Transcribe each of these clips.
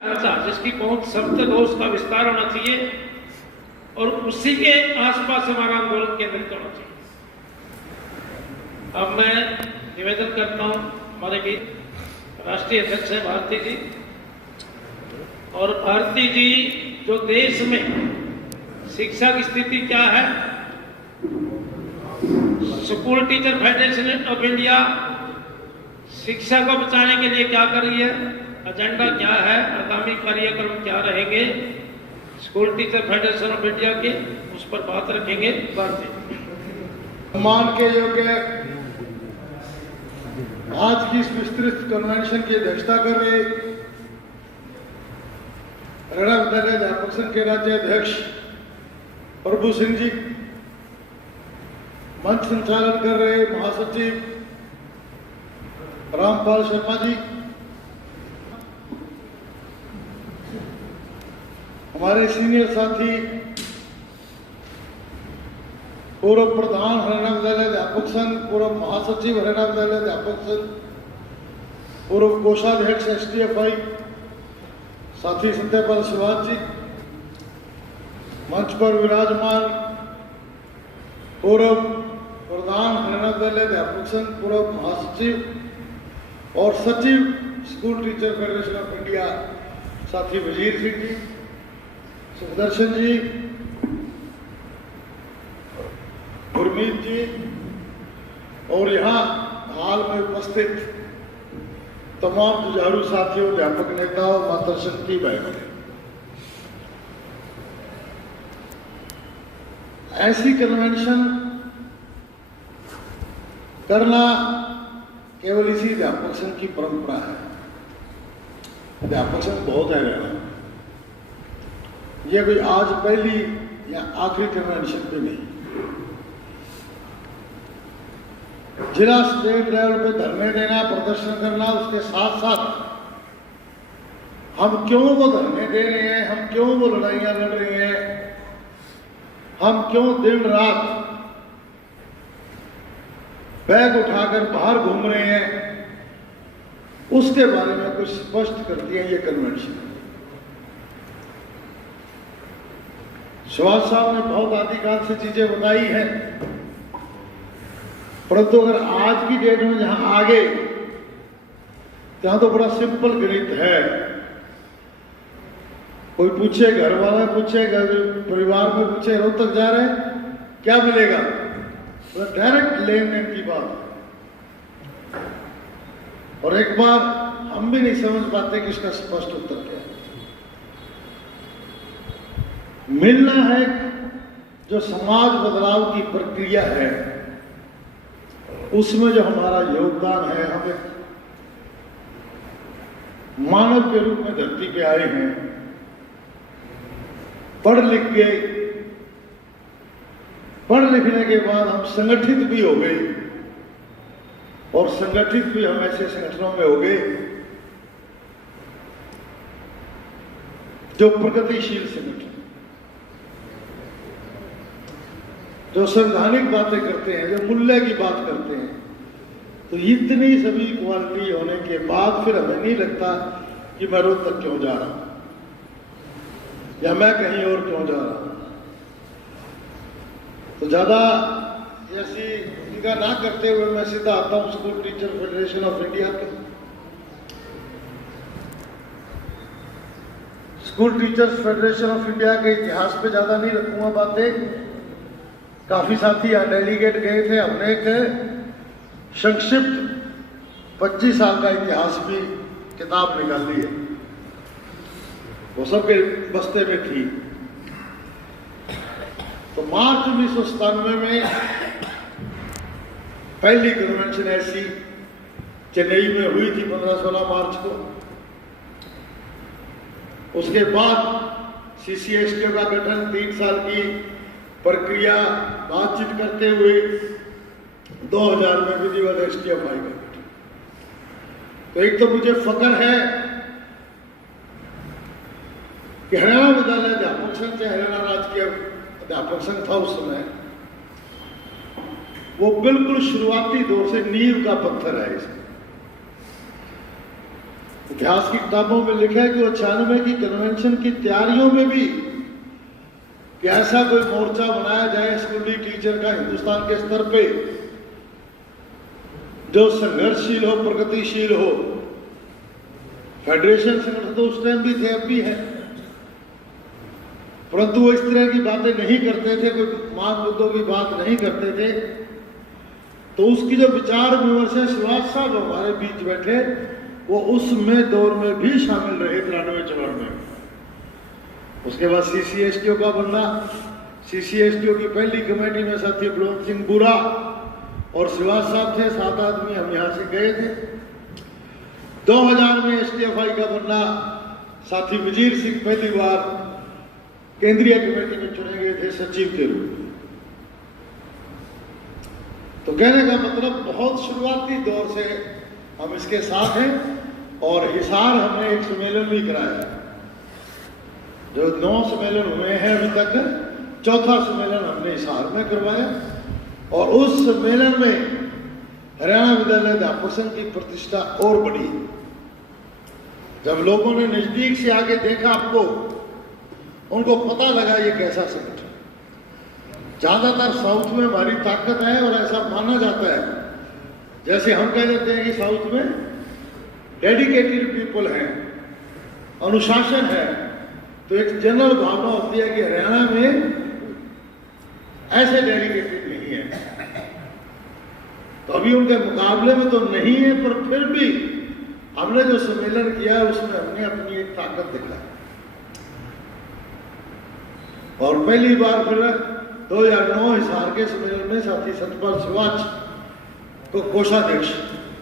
जिसकी पहुंच सब तक हो उसका विस्तार होना चाहिए और उसी के आसपास हमारा आंदोलन केंद्रित होना चाहिए। अब मैं निवेदन करता हूं हमारे भी राष्ट्रीय अध्यक्ष है भारती जी, और भारती जी जो देश में शिक्षा की स्थिति क्या है, school teacher federation of India शिक्षा को बचाने के लिए क्या कर रही है, एजेंडा क्या है, आगामी कार्यक्रम क्या रहेंगे school teacher federation of India के, उस पर बात रखेंगे। सम्मान के योग्य आज की इस विस्तृत कन्वेंशन की अध्यक्षता कर रहे हरियाणा विद्यालय अध्यापक संघ के राज्य अध्यक्ष प्रभु सिंह जी, मंच संचालन कर रहे महासचिव रामपाल शर्मा जी, हमारे सीनियर साथी पूर्व प्रधान हरियाणा विद्यालय अध्यापक संघ, पूर्व महासचिव हरियाणा विद्यालय अध्यापक संघ, पूर्व कोषाध्यक्ष STFI साथी सत्यपाल शिवाज जी, मंच पर विराजमान पूर्व प्रधान हरियाणा विद्यालय अध्यापक संघ, पूर्व महासचिव और सचिव school teacher federation of India साथी वजीर सिंह जी, सुदर्शन जी, गुरमीत जी और यहाँ हाल में उपस्थित तमाम जुझारू साथियों, अध्यापक नेताओं, मातृशक्ति की बहनों, ऐसी कन्वेंशन करना केवल इसी अध्यापक संघ की परंपरा है। अध्यापक संघ बहुत है रहना, यह कोई आज पहली या आखिरी कन्वेंशन पे नहीं। जिला स्टेट लेवल पे धरने देना, प्रदर्शन करना, उसके साथ साथ हम क्यों वो धरने दे रहे हैं, हम क्यों वो लड़ाइयां लड़ रहे हैं, हम क्यों दिन रात बैग उठाकर बाहर घूम रहे हैं, उसके बारे में कुछ स्पष्ट करती है ये कन्वेंशन। शिवाज साहब ने बहुत आदिकाल से चीजें बताई हैं, परंतु अगर आज की डेट में जहां आ गए जहां तो बड़ा सिंपल गणित है। कोई पूछे, घर वाला पूछे, परिवार में पूछे, रोहतक जा रहे हैं क्या मिलेगा, तो डायरेक्ट लेन देन की बात। और एक बार हम भी नहीं समझ पाते कि इसका स्पष्ट उत्तर क्या है। मिलना है जो समाज बदलाव की प्रक्रिया है, उसमें जो हमारा योगदान है, हम एक मानव के रूप में धरती पे आए हैं, पढ़ लिख गए, पढ़ लिखने के बाद हम संगठित भी हो गए, और संगठित भी हम ऐसे संगठनों में हो गए जो प्रगतिशील संगठन, जो संवैधानिक बातें करते हैं, जो मूल्य की बात करते हैं। तो इतनी सभी क्वालिटी होने के बाद फिर हमें नहीं लगता कि मैं रोहतक क्यों जा रहा हूं या मैं कहीं और क्यों जा रहा हूं। तो ज्यादा ऐसी भूमिका ना करते हुए मैं सीधा आता हूं school teacher federation of India के। School teachers federation of India के इतिहास पे ज्यादा नहीं रखूंगा बातें, काफी साथी यहाँ डेलीगेट गए थे, हमने एक संक्षिप्त 25 साल का इतिहास भी किताब निकाली है, वो सबके बस्ते में थी। तो मार्च 1997 में पहली कन्वेंशन ऐसी चेन्नई में हुई थी 15-16 मार्च को। उसके बाद CCSTO का गठन, 3 साल की प्रक्रिया, बातचीत करते हुए 2000 में विधिवत STFI का गठन। तो एक तो मुझे फख्र है कि हरियाणा विद्यालय अध्यापक संघ, चाहे हरियाणा राजकीय अध्यापक संघ था उस समय, वो बिल्कुल शुरुआती दौर से नींव का पत्थर है इसमें। इतिहास की किताबों में लिखा है कि वो 96 की कन्वेंशन की तैयारियों में भी कि ऐसा कोई मोर्चा बनाया जाए स्कूली टीचर का हिंदुस्तान के स्तर पे जो संघर्षशील हो, प्रगतिशील हो। फेडरेशन संगठन तो उस टाइम भी थे, अब भी है, परंतु वो इस तरह की बातें नहीं करते थे, कोई मान मुद्दों की बात नहीं करते थे। तो उसकी जो विचार विमर्श है, सुभाष साहब हमारे बीच बैठे, वो उसमें दौर में भी शामिल रहे 93-94 में। उसके बाद CCSTO का बनना, CCSTO की पहली कमेटी में साथी बलवंत सिंह बुरा और सुभाष साहब थे, 7 आदमी हम यहाँ से गए थे। 2000 में STFI का बनना, साथी वजीर सिंह पहली बार केंद्रीय कमेटी में चुने गए थे सचिव के रूप में। तो कहने का मतलब बहुत शुरुआती दौर से हम इसके साथ हैं। और हिसार हमने एक सम्मेलन भी कराया, जो 9 सम्मेलन हुए हैं अभी तक, 4था सम्मेलन हमने हिसार में करवाया। और उस सम्मेलन में हरियाणा विद्यालय अध्यापक संघ की प्रतिष्ठा और बढ़ी। जब लोगों ने नजदीक से आके देखा आपको, उनको पता लगा ये कैसा संगठन। ज्यादातर साउथ में हमारी ताकत है और ऐसा माना जाता है, जैसे हम कह देते हैं कि साउथ में डेडिकेटेड पीपल हैं, अनुशासन है, तो एक जनरल भावना होती है कि हरियाणा में ऐसे डेडिकेटेड नहीं है। तो अभी उनके मुकाबले में तो नहीं है, पर फिर भी हमने जो सम्मेलन किया है उसमें हमने अपनी एक ताकत दिखाई। और पहली बार फिर 2009 हिसार के सम्मेलन में साथी सतपाल शिवाच को कोषाध्यक्ष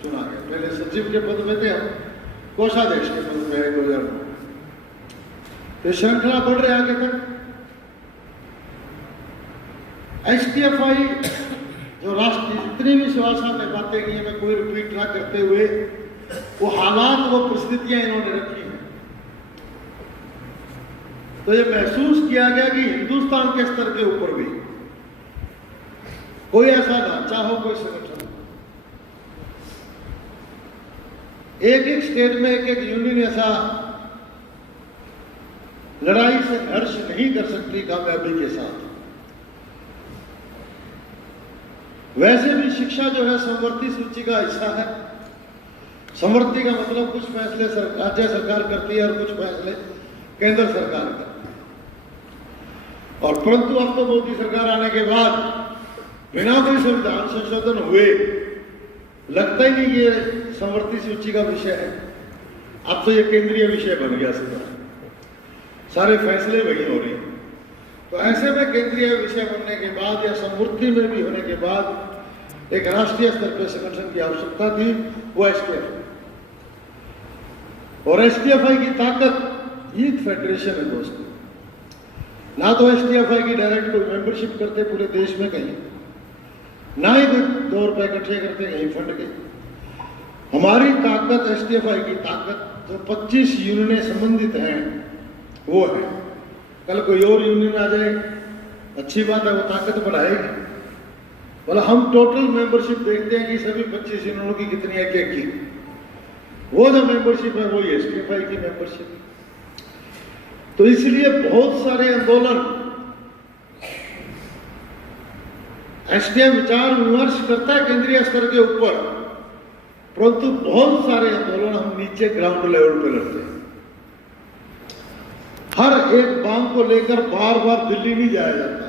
चुना गया। पहले सचिव के पद में थे, हम कोषाध्यक्ष के पद में है 2009। तो श्रृंखला बढ़ रही आगे तक। STFI जो राष्ट्रीय जितनी भी सुभाष साहब ने बातें की, मैं कोई रिपीट ना करते हुए, वो हालात, वो परिस्थितियां इन्होंने रखी हैं। तो ये महसूस किया गया कि हिंदुस्तान के स्तर के ऊपर भी कोई ऐसा ढांचा हो, कोई संगठन, एक स्टेट में एक यूनियन ऐसा लड़ाई संघर्ष नहीं कर सकती कामयाबी के साथ। वैसे भी शिक्षा जो है समवर्ती सूची का हिस्सा है। समवर्ती का मतलब कुछ फैसले राज्य सरकार करती है और कुछ फैसले केंद्र सरकार करती है। और परंतु अब तो मोदी सरकार आने के बाद बिना कोई संविधान संशोधन हुए लगता ही नहीं ये समवर्ती सूची का विषय है। अब तो ये केंद्रीय विषय बन गया सीधा, सारे फैसले वही हो रहे हैं। तो ऐसे में केंद्रीय विषय बनने के बाद या समवर्ती में भी होने के बाद एक राष्ट्रीय स्तर पर संगठन की आवश्यकता थी, वो STFI। और STFI की ताकत यूथ फेडरेशन है दोस्तों। ना तो STFI की डायरेक्ट कोई मेंबरशिप करते पूरे देश में कहीं, ना ही कोई 2 रुपए इकट्ठे करते कहीं फंड के। हमारी ताकत, STFI की ताकत, जो 25 यूनियनें संबंधित हैं वो है। कल कोई और यूनियन आ जाए, अच्छी बात है, वो ताकत बढ़ाएगी। बोला हम टोटल मेंबरशिप देखते हैं कि सभी 25 यूनियनों की कितनी है, क्या की, वो जो मेंबरशिप है वो STFI की मेंबरशिप। तो इसलिए बहुत सारे आंदोलन STM विचार विमर्श करता है केंद्रीय स्तर के ऊपर, परंतु बहुत सारे आंदोलन हम नीचे ग्राउंड लेवल पे लड़ते हैं। हर एक मांग को लेकर बार बार दिल्ली नहीं जाया जाता।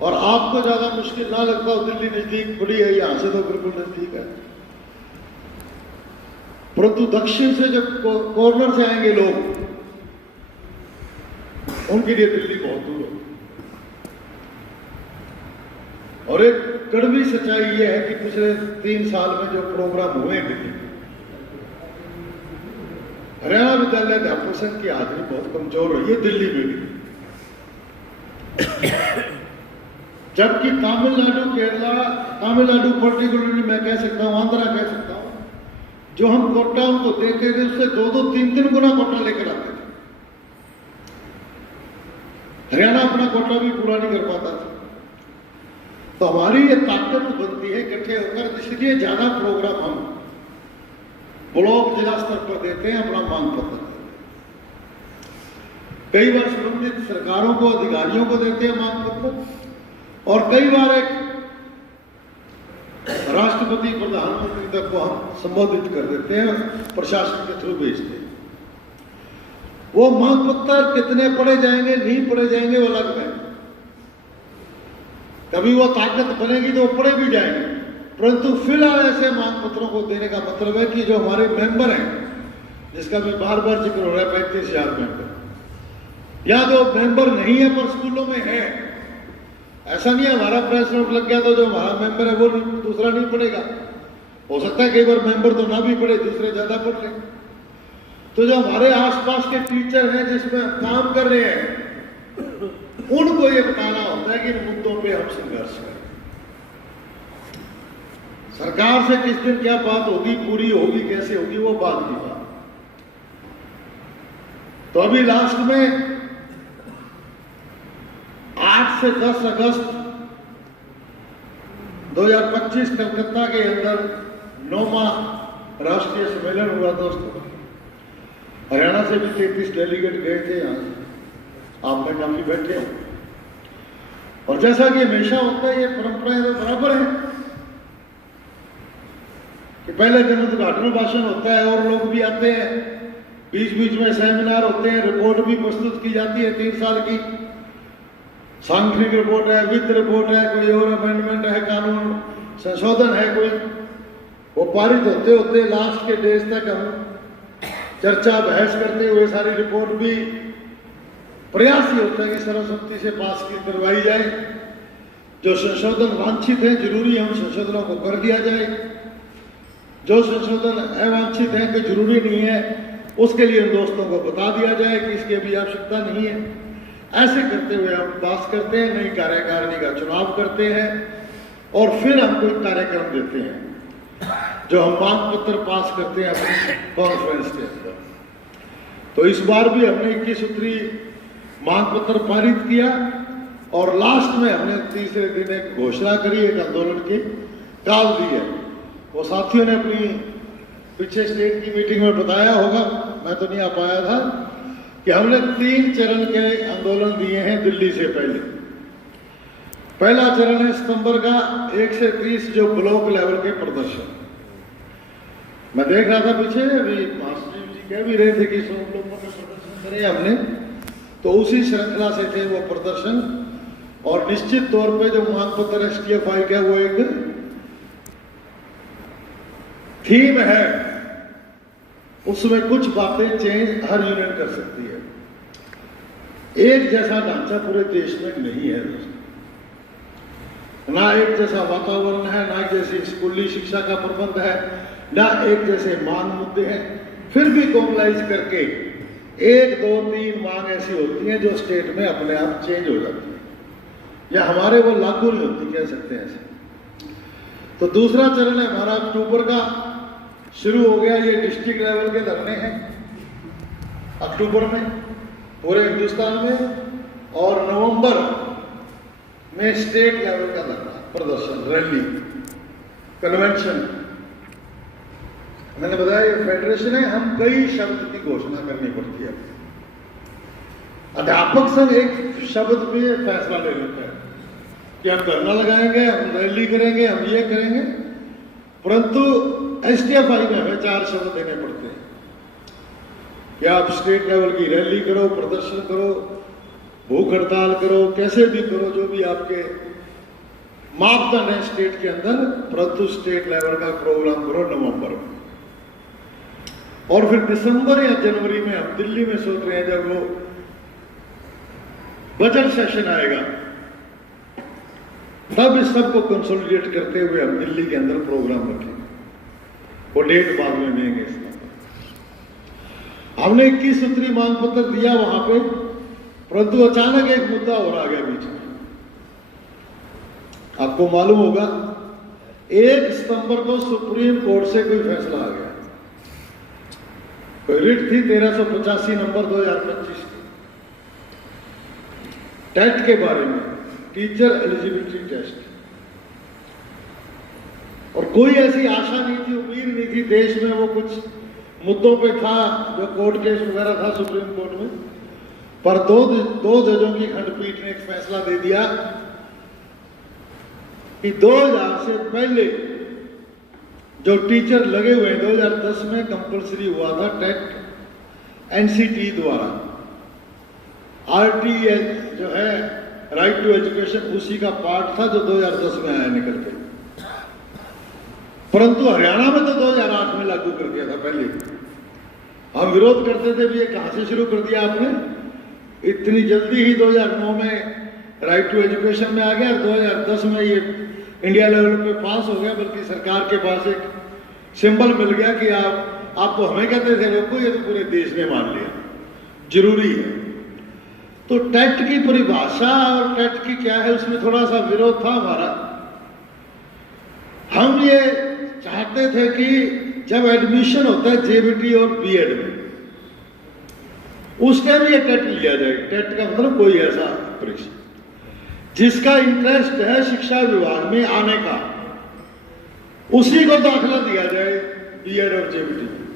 और आपको ज्यादा मुश्किल ना लगता हो, दिल्ली नजदीक पड़ी है, यहां से तो बिल्कुल नजदीक है, परंतु दक्षिण से जब कॉर्नर से आएंगे लोग, उनके लिए दिल्ली बहुत दूर है। और एक कड़वी सच्चाई यह है कि पिछले 3 साल में जो प्रोग्राम हुए दिल्ली में, हरियाणा विद्यालय अध्यापक संघ की हाजिरी बहुत कमजोर रही है दिल्ली में भी। जबकि तमिलनाडु, केरला, तमिलनाडु पर्टिकुलरली मैं कह सकता हूँ, आंध्रा कह सकता हूँ, जो हम कोटा उनको देते थे उससे 2-2, 3-3 गुना कोटा लेकर आते थे। हरियाणा अपना कोटा भी पूरा नहीं कर पाता था। तो हमारी ये ताकत बनती है इकट्ठे होकर, इसलिए ज्यादा प्रोग्राम हम ब्लॉक जिला स्तर पर देते हैं अपना मांग पत्र। कई बार संबंधित सरकारों को, अधिकारियों को देते हैं मांग पत्र, और कई बार एक राष्ट्रपति, प्रधानमंत्री तक को हम संबोधित कर देते हैं, प्रशासन के थ्रू भेजते हैं। वो मांग पत्र कितने पढ़े जाएंगे, नहीं पढ़े जाएंगे, वो अलग है। कभी वो ताकत बनेगी तो वो पढ़े भी जाएंगे, परंतु फिलहाल ऐसे मांग पत्रों को देने का मतलब है कि जो हमारे मेंबर हैं, जिसका भी बार बार जिक्र हो रहा है, 35,000 मेंबर, या जो मेंबर नहीं है पर स्कूलों में है, ऐसा नहीं है हमारा प्रेस नोट लग गया तो जो हमारा मेंबर है वो दूसरा नहीं पढ़ेगा। हो सकता है कई बार मेंबर तो ना भी पढ़े, दूसरे ज्यादा पढ़ ले। तो जो हमारे आसपास के टीचर हैं जिसमें काम कर रहे हैं, उनको ये बताना होता है कि इन मुद्दों पे हम संघर्ष करें। सरकार से किस दिन क्या बात होगी, पूरी होगी, कैसे होगी, वो बात की बात। तो अभी लास्ट में 8 से 10 अगस्त 2025 कलकत्ता के अंदर 9वां राष्ट्रीय सम्मेलन हुआ दोस्तों। हरियाणा से भी 33 डेलीगेट गए थे, यहाँ आप में काफी बैठे हो। और जैसा कि हमेशा होता है, ये परंपराएं तो बराबर है कि पहले दिन उद्घाटन भाषण होता है और लोग भी आते हैं, बीच बीच में सेमिनार होते हैं, रिपोर्ट भी प्रस्तुत की जाती है 3 साल की। सांख्यिक रिपोर्ट है, वित्त रिपोर्ट है, कोई और अमेंडमेंट है, कानून संशोधन है कोई, वो पारित होते होते लास्ट के डेज तक हम चर्चा बहस करते हुए सारी रिपोर्ट भी प्रयास ही होता है कि सर्वसम्मति से पास की करवाई जाए। जो संशोधन वांछित है, जरूरी है, उन संशोधनों को कर दिया जाए। जो संशोधन अवांछित है कि जरूरी नहीं है, उसके लिए दोस्तों को बता दिया जाए कि इसकी अभी आवश्यकता नहीं है। ऐसे करते हुए हम पास करते हैं, नई कार्यकारिणी का चुनाव करते हैं और फिर हम कोई कार्यक्रम देते हैं जो हम मांग पत्र पास करते हैं अपनी कॉन्फ्रेंस के अंदर। तो इस बार भी हमने 21 सूत्री मांग पत्र पारित किया और लास्ट में हमने तीसरे दिन एक घोषणा करी, एक आंदोलन की काल दी है। वो साथियों ने अपनी पीछे स्टेट की मीटिंग में बताया होगा, मैं तो नहीं आ पाया था, कि हमने 3 चरण के आंदोलन दिए हैं दिल्ली से पहले। पहला चरण है सितंबर का 1 से 30 जो ब्लॉक लेवल के प्रदर्शन। मैं देख रहा था पीछे, अभी मास्टर जी कह भी रहे थे कि सब लोगों ने प्रदर्शन करे हमने, तो उसी श्रृंखला से थे वो प्रदर्शन। और निश्चित तौर पे जो मांग पत्र STFI का वो एक थीम है, उसमें कुछ बातें चेंज हर यूनियन कर सकती है। एक जैसा ढांचा पूरे देश में नहीं है, ना एक जैसा वातावरण है, ना एक जैसी स्कूली शिक्षा का प्रबंध है, ना एक जैसे मांग मुद्दे हैं। फिर भी कॉमलाइज करके 1, 2, 3 मांग ऐसी होती हैं जो स्टेट में अपने आप चेंज हो जाती है, या हमारे वो लागू नहीं होती, कह सकते हैं ऐसे। तो दूसरा चरण है हमारा अक्टूबर का शुरू हो गया। ये डिस्ट्रिक्ट लेवल के धरने हैं अक्टूबर में पूरे हिंदुस्तान में, और नवंबर में स्टेट लेवल का धरना, प्रदर्शन, रैली, कन्वेंशन। मैंने बताया ये फेडरेशन है, हम कई शब्द की घोषणा करनी पड़ती है। अध्यापक संघ एक शब्द पे फैसला ले लेता है कि हम धरना लगाएंगे, हम रैली करेंगे, हम ये करेंगे, परंतु STFI में हमें 4 शब्द देने पड़ते हैं कि आप स्टेट लेवल की रैली करो, प्रदर्शन करो, भूख हड़ताल करो, कैसे भी करो, जो भी आपके मापदंड है स्टेट के अंदर, परंतु स्टेट लेवल का प्रोग्राम करो नवंबर में। और फिर दिसंबर या जनवरी में हम दिल्ली में सोच रहे हैं, जब वो बजट सेशन आएगा, तब इस सबको कंसोलिडेट करते हुए हम दिल्ली के अंदर प्रोग्राम रखेंगे। वो डेट बाद में देंगे। इसमें हमने 21 सूत्री मांग पत्र दिया वहां पे, परंतु अचानक एक मुद्दा और आ गया बीच में। आपको मालूम होगा 1 सितंबर को सुप्रीम कोर्ट से कोई फैसला आ गया। कोई रिट थी 1385 नंबर 2025 की, टेट के बारे में, टीचर एलिजिबिलिटी टेस्ट। और कोई ऐसी आशा नहीं थी, उम्मीद नहीं थी देश में वो कुछ मुद्दों पे था, जो कोर्ट केस वगैरह था सुप्रीम कोर्ट में, पर दो जजों की खंडपीठ ने एक फैसला दे दिया कि 2000 से पहले जो टीचर लगे हुए 2010 में कंपलसरी हुआ था टेट एनसीटी द्वारा, आरटीए जो है राइट टू एजुकेशन, उसी का पार्ट था जो 2010 में आया निकल के। परंतु हरियाणा में तो 2008 में लागू कर दिया था पहले। हम विरोध करते थे भी ये कहां से शुरू कर दिया आपने, इतनी जल्दी ही 2009 में राइट टू एजुकेशन में आ गया और 2010 में ये इंडिया लेवल पे पास हो गया, बल्कि सरकार के पास एक सिंबल मिल गया कि आप तो हमें कहते थे लोगों, ये तो पूरे देश ने मान लिया, जरूरी है। तो टेट की परिभाषा और टेट की क्या है उसमें थोड़ा सा विरोध था हमारा। हम ये चाहते थे कि जब एडमिशन होता है जेबीटी और बीएड में, उसके लिए टेट लिया जाए। टेट का मतलब कोई ऐसा परीक्षा जिसका इंटरेस्ट है शिक्षा विभाग में आने का, उसी को दाखिला दिया जाए बीएड और जेबीटी में,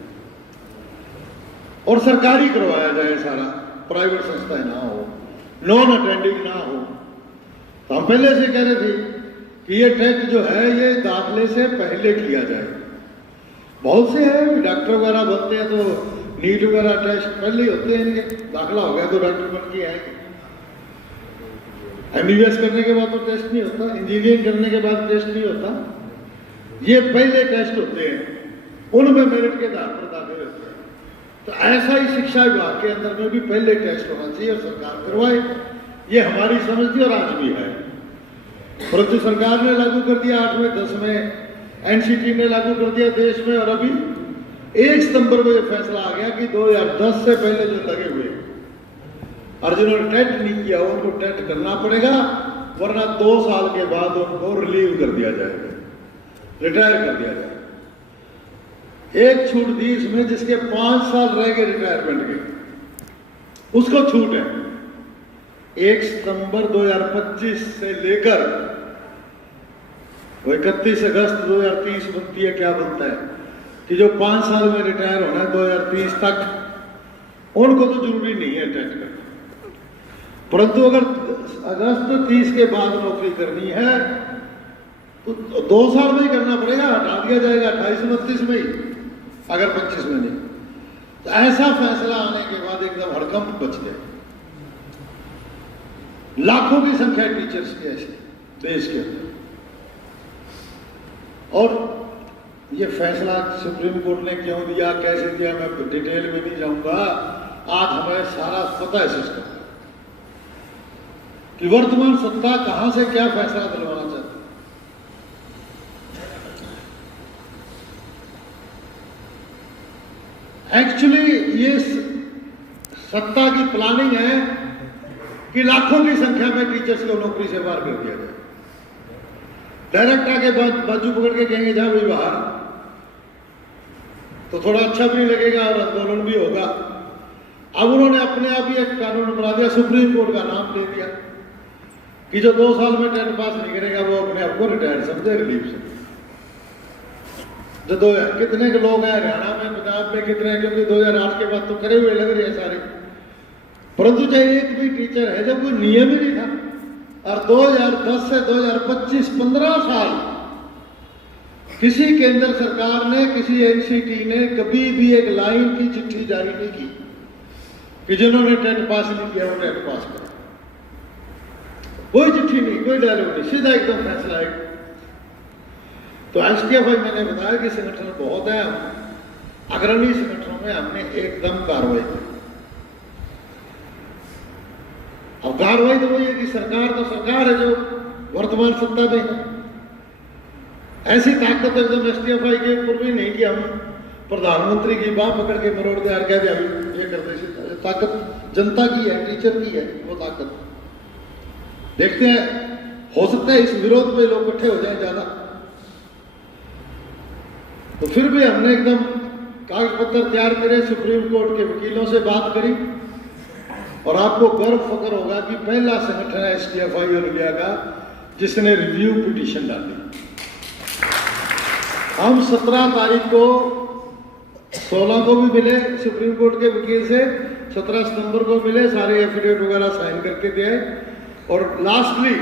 और सरकारी करवाया जाए सारा, प्राइवेट संस्थाएं ना हो, नॉन अटेंडिंग ना हो। तो हम पहले से कह रहे थे कि ये टेट जो है ये दाखिले से पहले किया जाए। बहुत से हैं डॉक्टर वगैरह बनते हैं तो नीट वगैरह टेस्ट पहले ही होते हैं, इनके दाखिला हो गया तो डॉक्टर बन के आएंगे। एमबीबीएस करने के बाद तो टेस्ट नहीं होता, इंजीनियरिंग करने के बाद टेस्ट नहीं होता, ये पहले टेस्ट होते हैं, उनमें मेरिट के आधार पर दाखिले होते हैं। तो ऐसा ही शिक्षा विभाग के अंदर में भी पहले टेस्ट होना चाहिए और सरकार करवाए, ये हमारी समझ थी और आज भी है। परंतु सरकार ने लागू कर दिया 8वें 10वें, एनसीटी ने लागू कर दिया देश में, और अभी 1 सितंबर को यह फैसला आ गया कि 2010 से पहले जो लगे हुए और जिन्होंने टेट नहीं किया उनको टेट करना पड़ेगा, वरना 2 साल के बाद उनको रिलीव कर दिया जाएगा, रिटायर कर दिया जाएगा। एक छूट दी इसमें, जिसके 5 साल रह गए रिटायरमेंट के, उसको छूट है 1 सितंबर 2025 से लेकर 31 अगस्त 2030 बनती है, क्या बनता है कि जो 5 साल में रिटायर होना है 2030 तक, उनको तो जरूरी नहीं है टेट करना। परंतु अगर अगस्त 30 के बाद नौकरी करनी है तो 2 साल में ही करना पड़ेगा, हटा दिया जाएगा 28-29 में ही, अगर 25 में नहीं। तो ऐसा फैसला आने के बाद एकदम हड़कंप बच गए। लाखों की संख्या टीचर्स की ऐसी देश के अंदर, और ये फैसला सुप्रीम कोर्ट ने क्यों दिया, कैसे दिया, मैं डिटेल में नहीं जाऊंगा। आज हमें सारा पता है सिस्टम कि वर्तमान सत्ता कहां से क्या फैसला दिलवाना चाहती है। एक्चुअली ये सत्ता की प्लानिंग है कि लाखों की संख्या में टीचर्स को नौकरी से बाहर कर दिया जाए। डायरेक्ट आके बाजू पकड़ के कहेंगे जा भाई बाहर, तो थोड़ा अच्छा भी नहीं लगेगा और आंदोलन भी होगा। अब उन्होंने अपने आप ही एक कानून बना दिया, सुप्रीम कोर्ट का नाम ले दिया कि जो 2 साल में टेट पास नहीं करेगा वो अपने आप को रिटायर समझे, रिलीफ से। जो कितने के लोग हैं हरियाणा में, पंजाब में कितने हैं, क्योंकि 2008 के बाद तो करे हुए लग रहे हैं सारे। परंतु चाहे एक भी टीचर है जब कोई नियम ही नहीं था, और 2010 से 2025 15 साल किसी केंद्र सरकार ने, किसी एनसीटी ने कभी भी एक लाइन की चिट्ठी जारी नहीं की कि जिन्होंने टेट पास नहीं किया वो टेट पास करें। कोई चिट्ठी नहीं, कोई डायलॉग नहीं, सीधा एकदम फैसला है। तो एसटीएफ मैंने बताया कि संगठन बहुत है, अग्रणी संगठनों में हमने एकदम कार्रवाई की। अब कार्रवाई तो वही है कि सरकार तो सरकार है जो वर्तमान सत्ता में है। ऐसी ताकत एकदम एसटीएफआई के ऊपर भी नहीं कि हम प्रधानमंत्री की बात पकड़ के मरोड़ दे कह दिया ये करते। ताकत जनता की है, टीचर की है वो ताकत। देखते हैं, हो सकता है इस विरोध में लोग इकट्ठे हो जाए ज्यादा, तो फिर भी हमने एकदम कागज पत्र तैयार करे, सुप्रीम कोर्ट के वकीलों से बात करी, और आपको गर्व फक्र होगा कि पहला संगठन है एसटीएफआई ऑल इंडिया का जिसने रिव्यू पिटीशन डाली। हम 17 तारीख को 16 को भी मिले सुप्रीम कोर्ट के वकील से, 17 सितंबर को मिले, सारे एफिडेविट वगैरह साइन करके दिए और लास्टली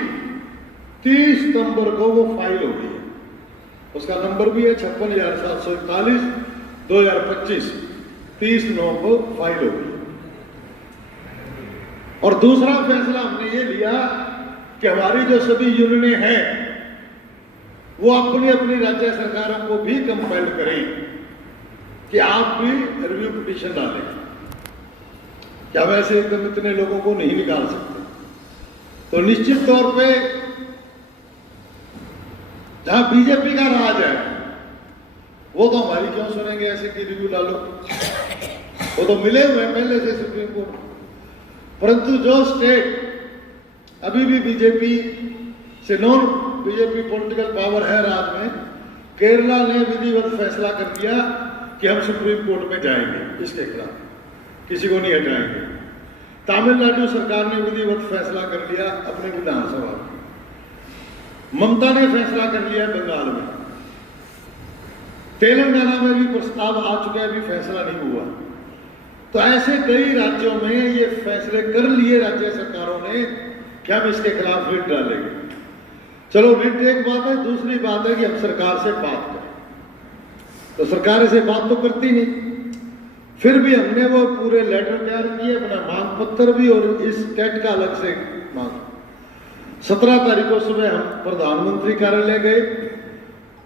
30 सितंबर को वो फाइल हो गई। उसका नंबर भी है 56,741 2025, 30 नवंबर को फाइल हो गई। और दूसरा फैसला हमने ये लिया कि हमारी जो सभी यूनियनें हैं वो अपनी अपनी राज्य सरकारों को भी कंपेल करें कि आप भी रिव्यू पिटीशन डालें। क्या वैसे एकदम इतने लोगों को नहीं निकाल सकते? तो निश्चित तौर पे जहां बीजेपी का राज है वो तो हमारी क्यों सुनेंगे ऐसे कि रिव्यू डालो, वो तो मिले हुए हैं पहले से सुप्रीम कोर्ट। परंतु जो स्टेट अभी भी बीजेपी से नॉन बीजेपी पॉलिटिकल पावर है राज्य में, केरला ने विधिवत फैसला कर दिया कि हम सुप्रीम कोर्ट में जाएंगे, इसके खिलाफ किसी को नहीं हटाएंगे। तमिलनाडु सरकार ने विधिवत फैसला कर लिया अपनी विधानसभा में, ममता ने फैसला कर लिया बंगाल में, तेलंगाना में भी प्रस्ताव आ चुका है, अभी फैसला नहीं हुआ। तो ऐसे कई राज्यों में ये फैसले कर लिए राज्य सरकारों ने कि हम इसके खिलाफ रिट डालेंगे। चलो रिट एक बात है, दूसरी बात है कि हम सरकार से बात करें, तो सरकार इसे बात तो करती नहीं। फिर भी हमने वो पूरे लेटर तैयार किए, अपना मांग पत्र भी, और इस कैट का अलग से मांग। 17 तारीख को सुबह हम प्रधानमंत्री कार्यालय गए,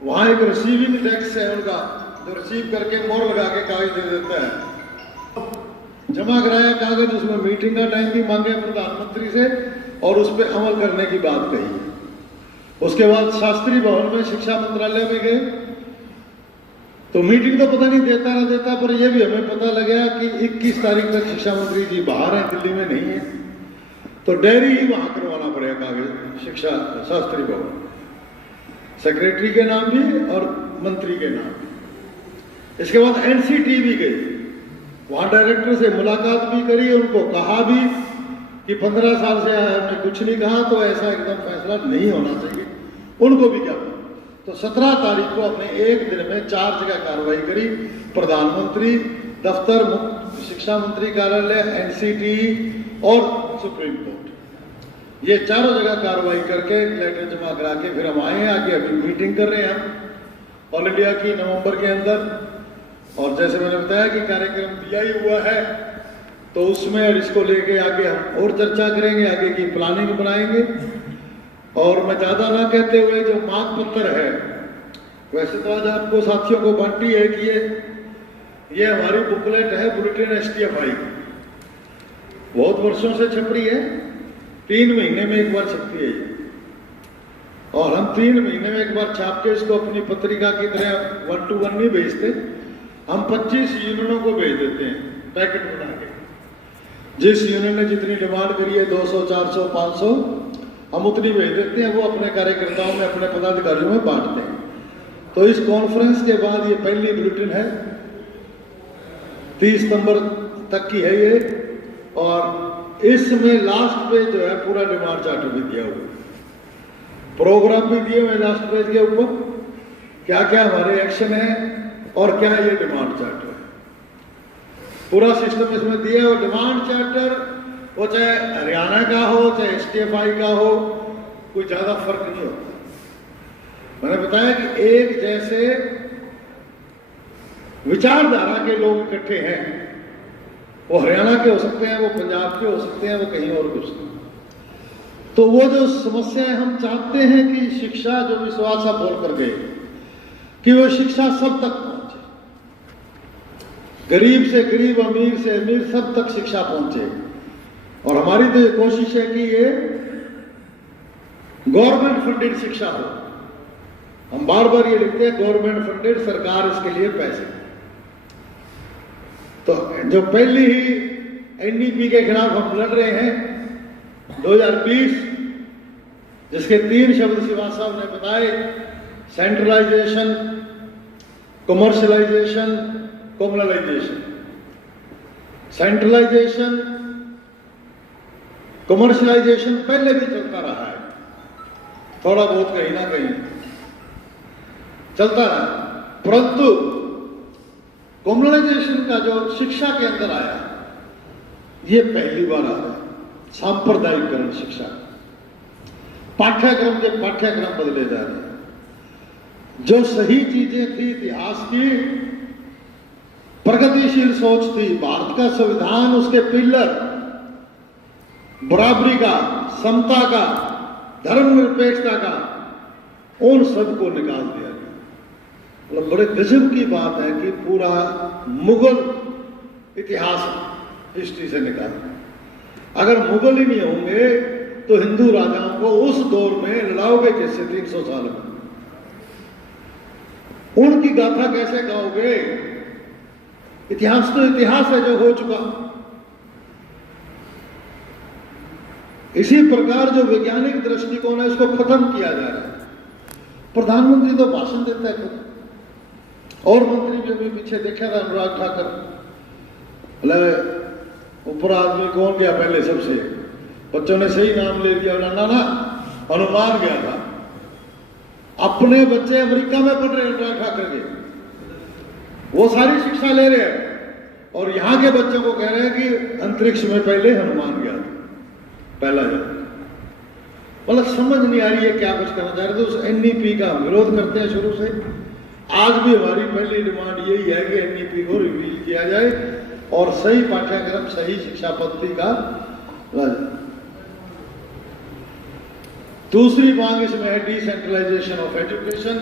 वहां एक रिसीविंग डेस्क है उनका, जो रिसीव करके मोहर लगा के कागज दे देता है। जमा कराया कागज, उसमें मीटिंग का टाइम भी मांगे प्रधानमंत्री से और उस पर अमल करने की बात कही। उसके बाद शास्त्री भवन में शिक्षा मंत्रालय में गए, तो मीटिंग तो पता नहीं देता ना देता, पर यह भी हमें पता लगा कि 21 तारीख तक शिक्षा मंत्री जी बाहर हैं, दिल्ली में नहीं है, तो डायरी ही वहां करवाना पड़ेगा कागज शिक्षा शास्त्री भवन, सेक्रेटरी के नाम भी और मंत्री के नाम भी। इसके बाद एनसीटी भी गई, वहां डायरेक्टर से मुलाकात भी करी, उनको कहा भी कि 15 साल से हमने कुछ नहीं कहा, तो ऐसा एकदम फैसला नहीं होना चाहिए, उनको भी क्या। तो 17 तारीख को अपने एक दिन में 4 जगह कार्रवाई करी, प्रधानमंत्री दफ्तर, शिक्षा मंत्री कार्यालय, एनसीटी और सुप्रीम कोर्ट, ये चारों जगह कार्रवाई करके लेटर जमा करा के फिर हम आए हैं। आगे अभी मीटिंग कर रहे हैं हम ऑल इंडिया की नवंबर के अंदर, और जैसे मैंने बताया कि कार्यक्रम दिया ही हुआ है, तो उसमें इसको लेके आगे हम और चर्चा करेंगे, आगे की प्लानिंग बनाएंगे। और मैं ज्यादा ना कहते हुए जो मांग पत्र है, वैसे तो आज आपको साथियों को बांटी है कि ये हमारी बुकलेट है, बुलेटिन STFI, बहुत वर्षों से छप रही है, 3 महीने में एक बार छपती है ये, और हम 3 महीने में एक बार छाप के इसको अपनी पत्रिका की तरह 1 to 1 नहीं भेजते, हम 25 यूनियनों को भेज देते हैं पैकेट बना के। जिस यूनियन ने जितनी डिमांड करी है 200, 400, 500, हम उतनी भेज देते हैं, वो अपने कार्यकर्ताओं में, अपने पदाधिकारियों में बांटते हैं। तो इस कॉन्फ्रेंस के बाद ये पहली बुलेटिन है, 30 सितंबर तक की है ये, और इसमें लास्ट पेज जो है पूरा डिमांड चार्टर भी दिया हुआ है, प्रोग्राम भी दिए हुए लास्ट पेज के ऊपर, क्या क्या हमारे एक्शन है और क्या ये डिमांड चार्टर है, पूरा सिस्टम इसमें दिया है। डिमांड चार्टर वो चाहे हरियाणा का हो चाहे STFI का हो, कोई ज्यादा फर्क नहीं होता। मैंने बताया कि एक जैसे विचारधारा के लोग इकट्ठे हैं, वो हरियाणा के हो सकते हैं, वो पंजाब के हो सकते हैं, वो कहीं और कुछ नहीं। तो वो जो समस्याएं हम चाहते हैं कि शिक्षा, जो विश्वास आप बोल कर गए, कि वो शिक्षा सब तक पहुंचे, गरीब से गरीब, अमीर से अमीर, सब तक शिक्षा पहुंचे। और हमारी तो ये कोशिश है कि ये गवर्नमेंट फंडेड शिक्षा हो। हम बार बार ये लिखते हैं गवर्नमेंट फंडेड, सरकार इसके लिए पैसे। तो जो पहली ही NDP के खिलाफ हम लड़ रहे हैं 2020, जिसके 3 शब्द शिवास साहब ने बताए, centralisation, commercialisation, communalisation. Centralisation, commercialisation पहले भी चलता रहा है, थोड़ा बहुत कहीं ना कहीं चलता रहा, परंतु कॉम्युनलाइजेशन का जो शिक्षा के अंदर आया, ये पहली बार आ रहा है। सांप्रदायिकरण शिक्षा, पाठ्यक्रम के पाठ्यक्रम बदले जा रहे हैं। जो सही चीजें थी इतिहास की, प्रगतिशील सोच थी, भारत का संविधान, उसके पिलर, बराबरी का, समता का, धर्मनिरपेक्षता का, उन सबको निकाल दिया गया। मतलब बड़े गजब की बात है कि पूरा मुगल इतिहास हिस्ट्री से निकाल। अगर मुगल ही नहीं होंगे तो हिंदू राजाओं को उस दौर में लड़ाओगे कैसे 300 साल में? उनकी गाथा कैसे गाओगे? इतिहास तो इतिहास है जो हो चुका। इसी प्रकार जो वैज्ञानिक दृष्टिकोण है उसको खत्म किया जा रहा है। प्रधानमंत्री तो भाषण देता है खुद, और मंत्री भी अभी पीछे देखा था, अनुराग ठाकर, ऊपर आदमी कौन गया पहले सबसे, बच्चों ने सही नाम ले दिया, ना ना हनुमान गया था। अपने बच्चे अमेरिका में पढ़ रहे हैं अनुराग ठाकर के, वो सारी शिक्षा ले रहे हैं, और यहां के बच्चों को कह रहे हैं कि अंतरिक्ष में पहले हनुमान गया था, पहला जब। मतलब समझ नहीं आ रही है क्या कुछ करना चाह रहे थे। उस एनईपी का हम विरोध करते हैं शुरू से। आज भी हमारी पहली डिमांड यही है कि एनईपी को रिवील किया जाए और सही पाठ्यक्रम, सही शिक्षा पद्धति का लाए। दूसरी मांग इसमें है डिसेंट्रलाइजेशन ऑफ एजुकेशन।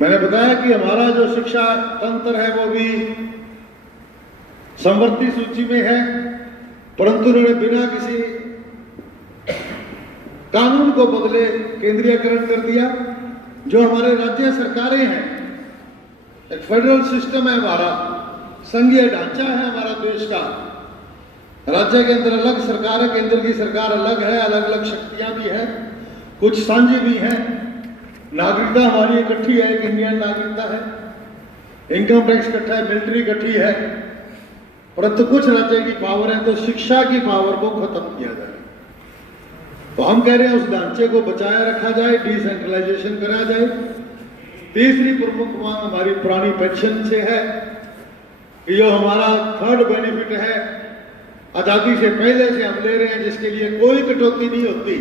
मैंने बताया कि हमारा जो शिक्षा तंत्र है वो भी समवर्ती सूची में है, परंतु उन्होंने बिना किसी कानून को बदले केंद्रीयकरण कर दिया। जो हमारे राज्य सरकारें हैं, एक फेडरल सिस्टम है हमारा, संघीय ढांचा है हमारा देश का। राज्य के अंदर अलग सरकार है, केंद्र की सरकार अलग है, अलग अलग शक्तियां भी हैं, कुछ साझी भी हैं। नागरिकता हमारी इकट्ठी है, एक इंडियन नागरिकता है, इनकम टैक्स इकट्ठा है, मिलिट्री इकट्ठी है, परंतु कुछ राज्य की पावर है, तो शिक्षा की पावर को खत्म किया जाए। तो हम कह रहे हैं उस ढांचे को बचाया रखा जाए, डिसेंट्रलाइजेशन करा जाए। तीसरी प्रमुख मांग हमारी पुरानी पेंशन से है कि जो हमारा थर्ड बेनिफिट है, आजादी से पहले से हम ले रहे हैं, जिसके लिए कोई कटौती नहीं होती,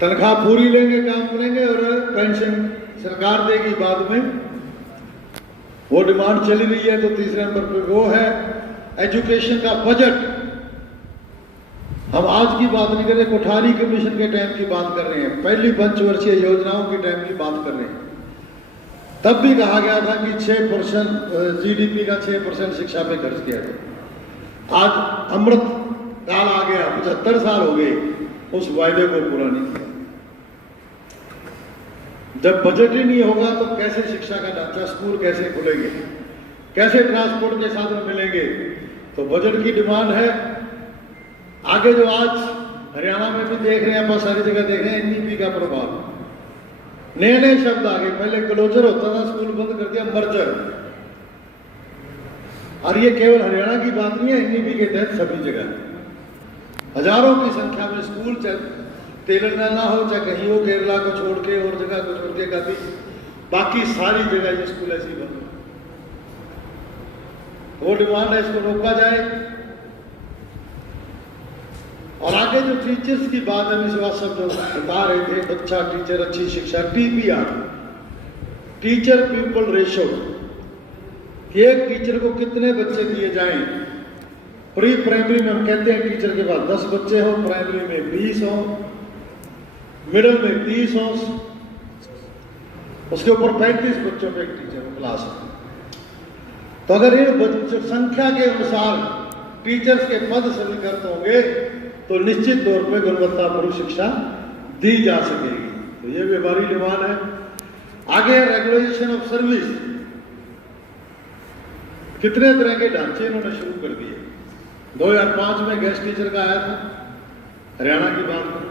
तनख्वाह पूरी लेंगे, काम करेंगे और पेंशन सरकार देगी बाद में, वो डिमांड चली रही है। तो तीसरे नंबर पर वो है एजुकेशन का बजट। हम आज की बात नहीं कर रहे, कोठारी कमीशन के टाइम की बात कर रहे हैं, पहली पंचवर्षीय योजनाओं के टाइम की बात कर रहे हैं। तब भी कहा गया था कि 6% जीडीपी का 6% शिक्षा पे खर्च किया जाए। आज अमृत काल आ गया, 75 साल हो गए, उस वायदे को पूरा नहीं किया। जब बजट ही नहीं होगा तो कैसे शिक्षा का ढांचा, स्कूल कैसे खुलेंगे, कैसे ट्रांसपोर्ट के साधन मिलेंगे? तो बजट की डिमांड है। आगे जो आज हरियाणा में भी देख रहे हैं, बहुत सारी जगह देख रहे हैं एनईपी का प्रभाव। नए नए शब्द आ गए, पहले क्लोजर होता था, स्कूल बंद कर दिया, मर्जर। और ये केवल हरियाणा की बात नहीं है, एनईपी के तहत सभी जगह हजारों की संख्या में स्कूल, चाहे तेलंगाना हो चाहे कहीं हो, केरला को छोड़ के और जगह को छोड़ के, कभी बाकी सारी जगह ये स्कूल ऐसी बंद। वो डिमांड है, इसको रोका जाए। और आगे जो टीचर्स की बात है, विश्वास सब जो बता रहे थे, बच्चा टीचर अच्छी शिक्षा, टीपीआर, टीचर पीपल रेशो, कि एक टीचर को कितने बच्चे दिए जाएं। प्री प्राइमरी में हम कहते हैं टीचर के पास 10 बच्चे हो, प्राइमरी में 20 हो, मिडिल में 30 हो, उसके ऊपर 35 बच्चों पे एक टीचर क्लास है। तो अगर इन बच्चों संख्या के अनुसार टीचर्स के पद समीकृत होंगे तो निश्चित तौर पे गुणवत्तापूर्ण शिक्षा दी जा सकेगी। तो ये भी हमारी डिमांड है। आगे रेगुलेशन ऑफ सर्विस, कितने तरह के ढांचे इन्होंने शुरू कर दिए। 2005 में गेस्ट टीचर का आया था, हरियाणा की बात करें,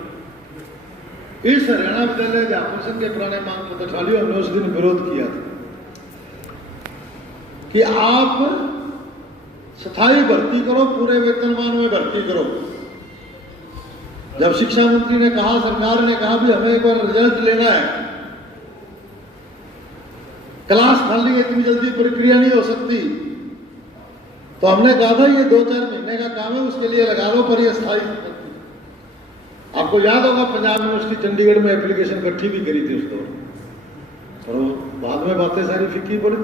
इस हरियाणा विद्यालय अध्यापन के पुराने मांग पत्र खाली, हमने उस दिन विरोध किया था कि आप स्थायी भर्ती करो, पूरे वेतनमान में भर्ती करो। जब शिक्षा मंत्री ने कहा, सरकार ने कहा भी हमें एक बार रिजल्ट लेना है, क्लास खाली इतनी जल्दी प्रक्रिया नहीं हो सकती। तो हमने कहा था ये 2-4 महीने का काम है, उसके लिए लगा लो, पर ये स्थायी। आपको याद होगा पंजाब यूनिवर्सिटी चंडीगढ़ में एप्लीकेशन इकट्ठी भी करी थी उस दौर, और बाद में बातें सारी फीकी पड़ी।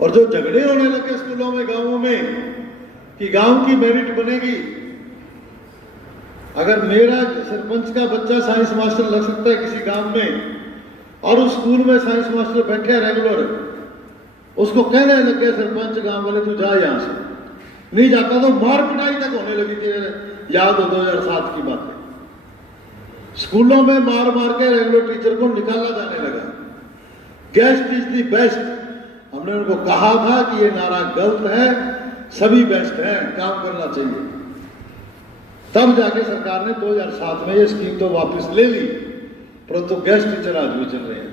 और जो झगड़े होने लगे स्कूलों में, गांवों में, कि गांव की मेरिट बनेगी। अगर मेरा सरपंच का बच्चा साइंस मास्टर लग सकता है किसी गांव में, और उस स्कूल में साइंस मास्टर बैठे हैं रेगुलर, उसको कहने लगे सरपंच गांव वाले तू जा यहां से, नहीं जाता तो मार पिटाई तक होने लगी थी। याद हो 2007 की बात है। स्कूलों में मार मार के रेगुलर टीचर को निकाला जाने लगा। गेस्ट इज द बेस्ट, हमने उनको कहा था कि ये नारा गलत है, सभी बेस्ट हैं, काम करना चाहिए। तब जाके सरकार ने 2007 में ये स्कीम तो वापस ले ली, परंतु गेस्ट टीचर आज भी चल रहे हैं।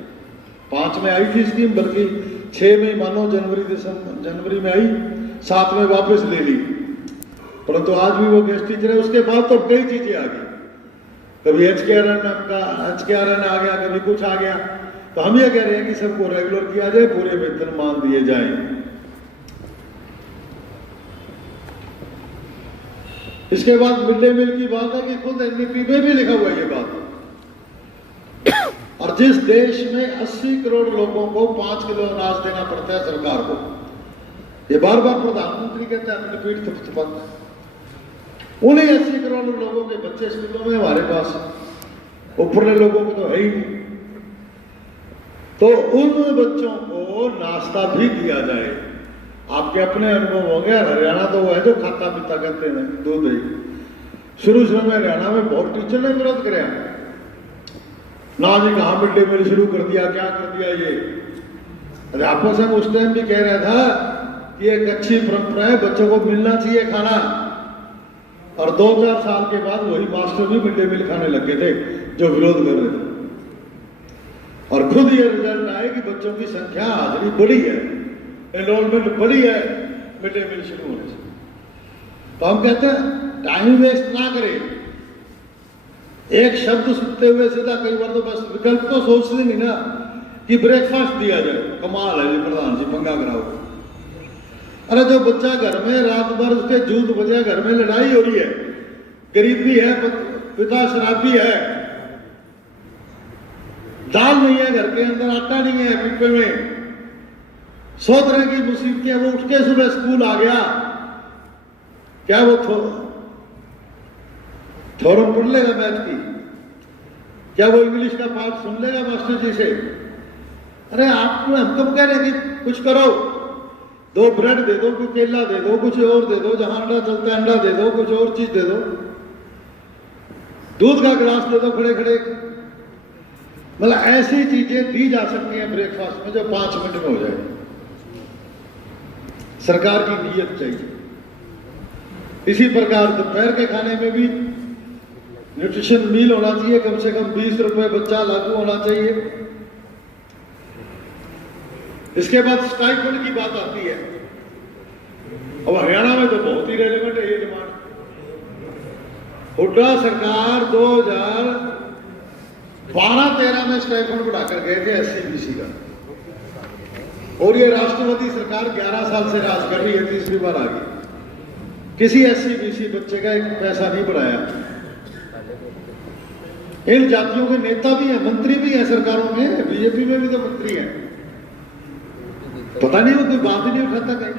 5 में आई थी स्कीम, बल्कि 6 में मानो जनवरी में आई, 7 में वापस ले ली, परंतु आज भी वो गेस्ट टीचर है। उसके बाद तो कई चीजें आ गई, कभी HKRN आ गया, कभी कुछ आ गया। तो हम ये कह रहे हैं कि सबको रेगुलर किया जाए, पूरे वेतन मान दिए जाएं। इसके बाद मिड डे मील की बात है कि खुद NEP में भी लिखा हुआ ये बात। और जिस देश में 80 करोड़ लोगों को 5 किलो अनाज देना पड़ता है सरकार को, ये बार बार प्रधानमंत्री कहते हैं अपनी पीठ थपथपाते, उन्हीं 80 करोड़ लोगों के बच्चे स्कूलों में हमारे पास, ऊपरले लोगों को तो है ही नहीं। तो उन बच्चों को नाश्ता भी दिया जाए। आपके अपने अनुभव होंगे, हरियाणा तो वो है जो खाता पीता कहते हैं दूध दही। शुरू में हरियाणा में बहुत टीचर ने विरोध कराया, ना जी कहाँ मिड डे मील शुरू कर दिया, क्या कर दिया ये। अध्यापक संघ उस टाइम भी कह रहा था कि एक अच्छी परंपरा है, बच्चों को मिलना चाहिए खाना। और 2-4 साल के बाद वही मास्टर भी मिड डे मील खाने लग गए थे जो विरोध कर रहे थे। और खुद ये रिजल्ट आए कि बच्चों की संख्या हाजिरी बढ़ी है, एनरोलमेंट बढ़ी है मिड डे मील शुरू होने से। तो हम कहते हैं टाइम वेस्ट ना करें, एक शब्द सुनते हुए सीधा, कई बार तो बस विकल्प तो सोचते नहीं ना कि ब्रेकफास्ट दिया जाए। कमाल है जी प्रधान जी, पंगा कराओ। अरे जो बच्चा घर में रात भर उसके जूत बजे, घर में लड़ाई हो रही है, गरीबी है, पिता शराबी है, दाल नहीं है घर के अंदर, आटा नहीं है पिपे में, 100 तरह की मुसीबतें, वो उठ के सुबह स्कूल आ गया, क्या वो थोरम पढ़ लेगा मैथ की? क्या वो इंग्लिश का पाठ सुन लेगा मास्टर जी से? अरे आपको हम कब कह रहे हैं कि कुछ करो, 2 ब्रेड दे दो, कुछ केला दे दो, कुछ और दे दो, जहां अंडा चलता है अंडा दे दो, कुछ और चीज दे दो, दूध का गिलास दे दो खड़े खड़े। मतलब ऐसी चीजें दी जा सकती हैं ब्रेकफास्ट में जो 5 मिनट में हो जाए। सरकार की नीयत चाहिए। इसी प्रकार दोपहर के खाने में भी न्यूट्रिशन मील होना चाहिए, कम से कम 20 रुपए बच्चा लागू होना चाहिए। इसके बाद स्टाइपेंड की बात आती है। अब हरियाणा में तो बहुत ही रेलेवेंट है ये डिमांड। हुड्डा सरकार 2012-13 में स्टाइपेंड बढ़ाकर गए थे SC-BC का, और ये राष्ट्रपति सरकार 11 साल से राज कर रही है, तीसरी बार आ गई। किसी SC-BC बच्चे का एक पैसा नहीं बढ़ाया। इन जातियों के नेता भी हैं, मंत्री भी हैं सरकारों में, बीजेपी में भी तो मंत्री हैं, पता नहीं वो कोई बात ही नहीं उठाता कहीं।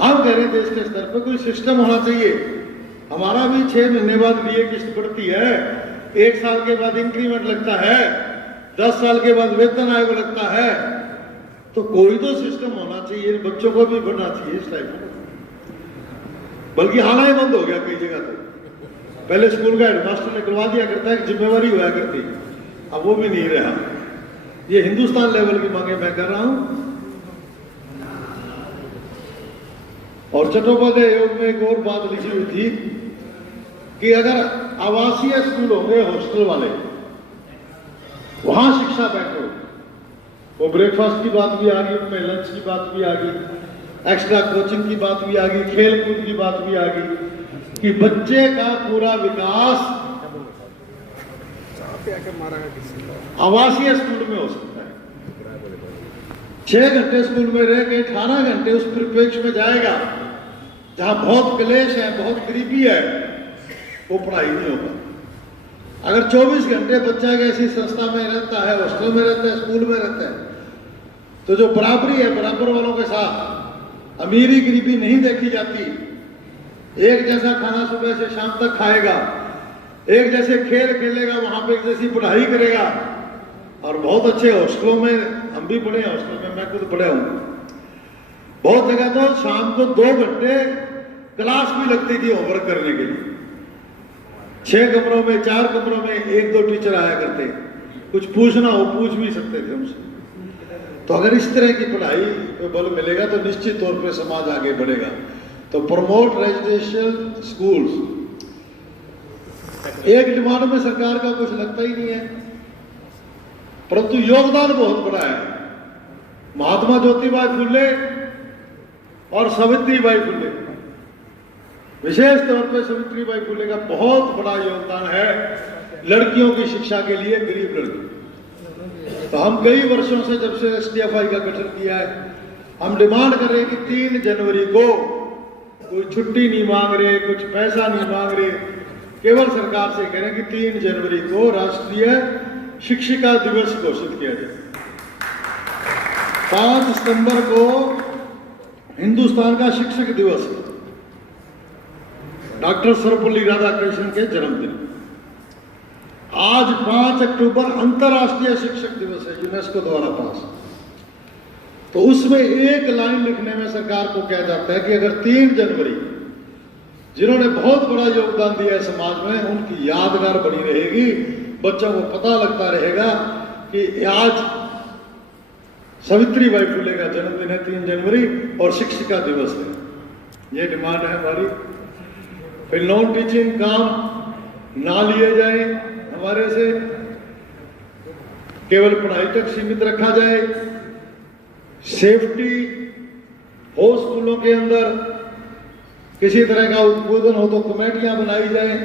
हम कह रहे हैं देश के स्तर पर कोई सिस्टम होना चाहिए। हमारा भी 6 महीने बाद DA किस्त बढ़ती है, 1 साल के बाद इंक्रीमेंट लगता है, 10 साल के बाद वेतन आयोग लगता है। तो कोई तो सिस्टम होना चाहिए, बच्चों को भी बढ़ना चाहिए इस टाइप में। बल्कि हाल ही बंद हो गया कई जगह तो। पहले स्कूल का हेडमास्टर निकलवा दिया करता है, जिम्मेवारी हुआ करती, अब वो भी नहीं रहा। ये हिंदुस्तान लेवल की मांगे मैं कर रहा हूं। और चट्टोपाध्याय आयोग में एक और बात लिखी हुई थी कि अगर आवासीय स्कूल होंगे, हॉस्टल वाले, वहां शिक्षा बेटर, वो ब्रेकफास्ट की बात भी आ गई, उनमें लंच की बात भी आ गई, एक्स्ट्रा कोचिंग की बात भी आ गई, खेल कूद की बात भी आ गई, कि बच्चे का पूरा विकास आवासीय स्कूल में हो सकता है। 6 घंटे स्कूल में रह के 18 घंटे उस परिप्रेक्ष्य में जाएगा जहां बहुत क्लेश है, बहुत गरीबी है, वो पढ़ाई नहीं होगा। अगर 24 घंटे बच्चा एक ऐसी संस्था में रहता है, हॉस्टल में रहता है, स्कूल में रहता है, तो जो बराबरी है बराबर वालों के साथ, अमीरी गरीबी नहीं देखी जाती। एक जैसा खाना सुबह से शाम तक खाएगा, एक जैसे खेल खेलेगा, वहां पे एक जैसी पढ़ाई करेगा। और बहुत अच्छे हॉस्टलों में हम भी पढ़े, हॉस्टल में मैं खुद पढ़ा हूं। बहुत जगह तो शाम को 2 घंटे क्लास भी लगती थी होमवर्क करने के लिए। 6 कमरों में, 4 कमरों में 1-2 टीचर आया करते, कुछ पूछना हो पूछ भी सकते थे हमसे। तो अगर इस तरह की पढ़ाई पे बल मिलेगा तो निश्चित तौर पे समाज आगे बढ़ेगा। तो प्रमोट रेजिडेंशियल स्कूल्स, एक डिमांड में सरकार का कुछ लगता ही नहीं है, परंतु योगदान बहुत बड़ा है। महात्मा ज्योतिबाई फुले और सावित्रीबाई फुले, विशेष तौर पर सावित्रीबाई फुले का बहुत बड़ा योगदान है लड़कियों की शिक्षा के लिए, गरीब लड़की। तो हम कई वर्षों से, जब से एसटीएफआई का गठन किया है, हम डिमांड कर रहे हैं कि 3 जनवरी को कोई छुट्टी नहीं मांग रहे, कुछ पैसा नहीं मांग रहे, केवल सरकार से कह रहे हैं कि 3 जनवरी को राष्ट्रीय शिक्षिका दिवस घोषित किया जाए। 5 सितंबर को हिंदुस्तान का शिक्षक दिवस है, डॉक्टर सर्वपल्ली राधाकृष्णन के जन्मदिन। आज 5 अक्टूबर अंतर्राष्ट्रीय शिक्षक दिवस है, यूनेस्को द्वारा पास। तो उसमें एक लाइन लिखने में सरकार को कहा जाता है कि अगर 3 जनवरी जिन्होंने बहुत बड़ा योगदान दिया है समाज में, उनकी यादगार बनी रहेगी, बच्चों को पता लगता रहेगा कि आज सावित्रीबाई फुले का जन्मदिन है 3 जनवरी और शिक्षिका दिवस है। ये डिमांड है हमारी। फिर नॉन टीचिंग काम ना लिए जाए हमारे से, केवल पढ़ाई तक सीमित रखा जाए। सेफ्टी हो स्कूलों के अंदर, किसी तरह का उद्बोधन हो तो कमेटियां बनाई जाए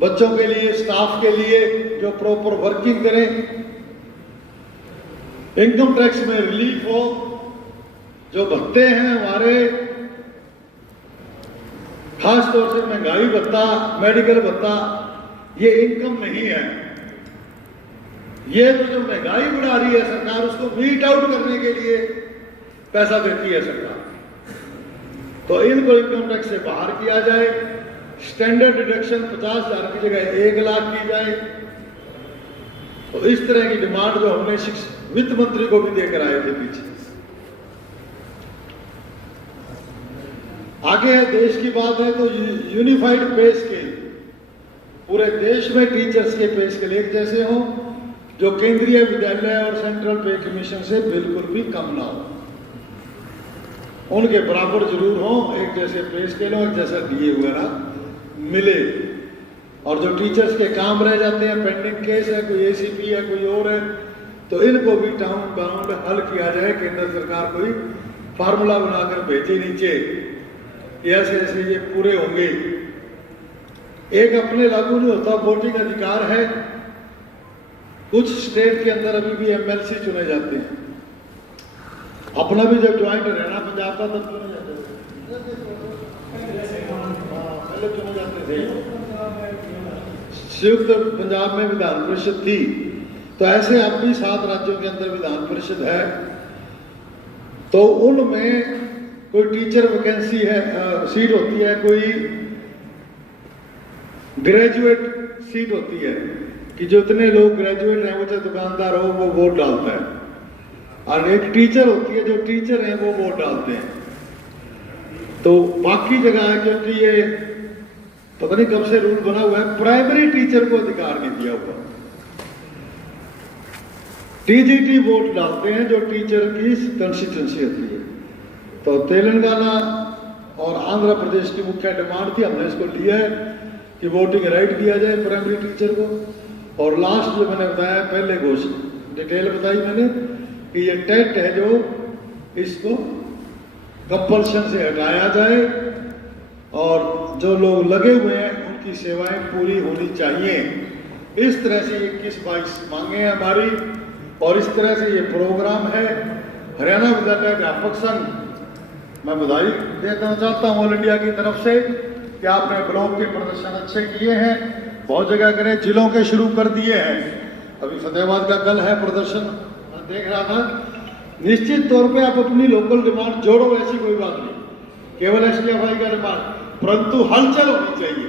बच्चों के लिए, स्टाफ के लिए, जो प्रॉपर वर्किंग करें। इनकम टैक्स में रिलीफ हो, जो भत्ते हैं हमारे, खास तौर से महंगाई भत्ता, मेडिकल भत्ता, ये इनकम नहीं है। ये तो जो महंगाई बढ़ा रही है सरकार, उसको मीट आउट करने के लिए पैसा देती है सरकार। तो इनको इनकम टैक्स से बाहर किया जाए। स्टैंडर्ड डिडक्शन 50,000 की जगह 1 लाख की जाए। तो इस तरह की डिमांड जो हमने वित्त मंत्री को भी देकर आए थे पीछे। आगे है देश की बात है तो यूनिफाइड पे स्केल, पूरे देश में टीचर्स के पे स्केल एक जैसे हो, जो केंद्रीय विद्यालय और सेंट्रल पे कमीशन से बिल्कुल भी कम ना हो, उनके बराबर जरूर हो, एक जैसे पे स्केल हो, एक जैसा डीए वगैरह मिले। और जो टीचर्स के काम रह जाते हैं, पेंडिंग केस है, कोई एसीपी है, कोई और है, तो इनको भी टाउन बाउंड हल किया जाए। केंद्र सरकार कोई फार्मूला बनाकर भेजे नीचे कि ऐसे ऐसे ये पूरे होंगे। एक अपने लागू नहीं होता, वोटिंग अधिकार है। कुछ स्टेट के अंदर अभी भी एमएलसी चुने जाते हैं। अपना भी जब ज्वाइंट रहना पंजाब का तब चुने जाते थे, पहले चुने जाते थे। संयुक्त पंजाब में विधान परिषद थी, तो ऐसे अब भी 7 राज्यों के अंदर विधान परिषद है। तो उनमें कोई टीचर वैकेंसी है, सीट होती है, कोई ग्रेजुएट सीट होती है कि जो इतने लोग ग्रेजुएट हैं, वो चाहे दुकानदार हो, वो वोट डालता है। और एक टीचर होती है, जो टीचर हैं वो वोट डालते हैं। तो बाकी जगह है, क्योंकि ये पता नहीं कब से रूल बना हुआ है, प्राइमरी टीचर को अधिकार नहीं दिया हुआ। टीजीटी वोट डालते हैं जो टीचर की कंस्टिट्यूंसी होती है। तो तेलंगाना और आंध्र प्रदेश की मुख्य डिमांड थी, हमने इसको लिया है कि वोटिंग राइट दिया जाए प्राइमरी टीचर को। और लास्ट जो मैंने बताया, पहले घोषित डिटेल बताई मैंने कि ये टेट है, जो इसको कंपल्शन से हटाया जाए और जो लोग लगे हुए हैं उनकी सेवाएं पूरी होनी चाहिए। इस तरह से 21-22 मांगे हैं हमारी, और इस तरह से ये प्रोग्राम है। हरियाणा विद्यालय अध्यापक संघ मैं बधाई देना चाहता हूँ ऑल इंडिया की तरफ से कि आपने ब्लॉक के प्रदर्शन अच्छे किए हैं, बहुत जगह करे, जिलों के शुरू कर दिए हैं। अभी फतेहाबाद का कल है प्रदर्शन, देख रहा था। निश्चित तौर पे आप अपनी लोकल डिमांड जोड़ो, ऐसी कोई बात नहीं, केवल STFI का डिमांड, परंतु हलचल होनी चाहिए।